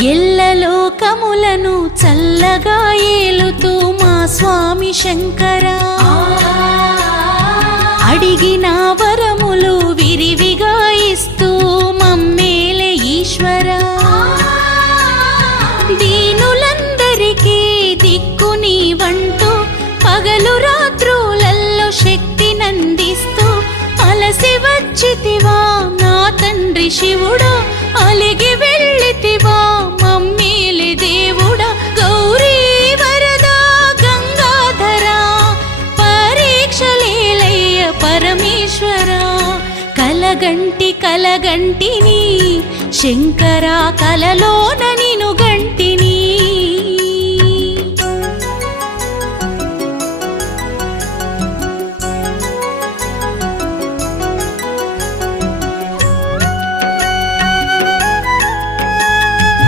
ఎల్లలోకములను చల్లగా ఏలుతూ మా స్వామి శంకరా, అడిగిన వరములు విరివిగా ఇస్తూ మమ్మేలే ఈశ్వరా, దీనులందరికీ దిక్కు నీవంటూ పగలు రాత్రులల్లో శక్తినందిస్తూ అలసి వచ్చితివా నా తండ్రి శివుడా, అలిగి వెళ్ళితివా మమ్మీలి దేవుడా, గౌరీ వరదా గంగాధరా పరీక్షలేలయ్య పరమేశ్వరా, కలగంటిని శంకరా కలలో